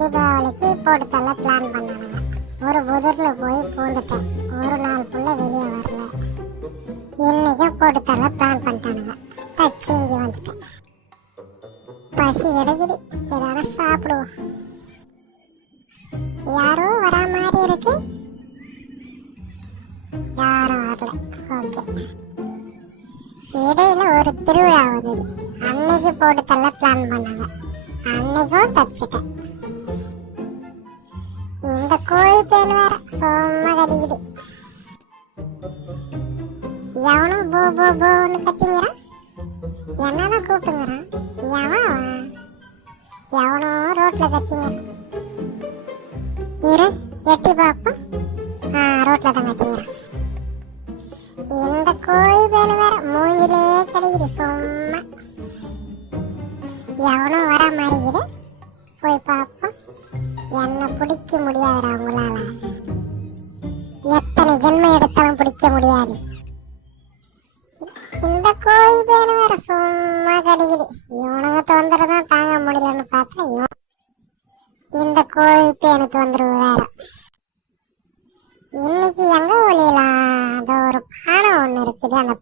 தீபாவளிக்கு போட்டு தள்ள பிளான் பண்ணானுங்க. ஒரு புதர்ல போய் பூந்துட்டேன். ஒரு நாள் புள்ள வெளியே வரல. இன்னைக்கும் போட்டு தள்ள பிளான் பண்ணிட்டானுங்க. தச்சு இங்கே வந்துட்டேன். பசி எடுக்குது, ஏதாவது சாப்பிடுவோம். யாரோ வரா மாதிரி இருக்கு. யாரும் வரல. ஓகே. இடையில ஒரு திருவிழா வந்தது. அன்னைக்கு போட்டு தள்ள பிளான் பண்ணாங்க. அன்னைக்கும் தப்பிச்சிட்டேன். இந்த கோழி பேன் வேற சும்மா கடிக்குது. எவனும் போ போ போன்னு கத்திக்கிறான். என்னதான் கூப்பிட்டுங்கிறான். எவனோ ரோட்ல கத்திக்கிறான். இரு எட்டி பாப்பா. ரோட்ல தான் கத்திக்கிறான். இந்த கோழி பேன் வேற மூஞ்சிலே கடிக்குது சும்மா. எவனும் வர மாதிரிக்குது. போய் பார்ப்போம். என்ன பிடிக்க முடியாதுடா உங்களால. எத்தனை ஜென்மம் எடுத்தாலும் பிடிக்க முடியாது. இந்த கோழி பேன் வேற சும்மா கடிக்குது. இவனுங்க தொந்தரதான் தாங்க முடியலன்னு பார்த்தா இந்த கோழி பேனு தொந்தரவு வேற. இன்னைக்கு எங்க ஒளியலாம்? அது ஒரு பானை ஒண்ணு இருக்குது. அந்த